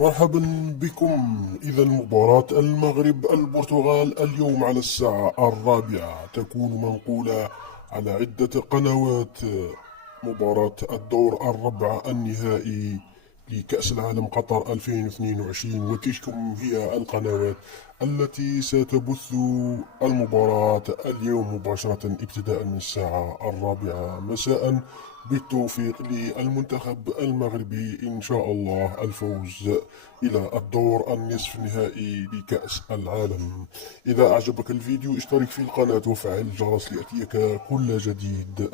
مرحبا بكم. إذا مباراة المغرب البرتغال اليوم على الساعة 4 تكون منقولة على عدة قنوات. مباراة الدور الربع النهائي لكأس العالم قطر 2022، وتلكم هي القنوات التي ستبث المباراة اليوم مباشرة ابتداء من الساعة 4 مساء. بالتوفيق للمنتخب المغربي إن شاء الله الفوز إلى الدور النصف النهائي لكأس العالم. إذا أعجبك الفيديو اشترك في القناة وفعل الجرس ليأتيك كل جديد.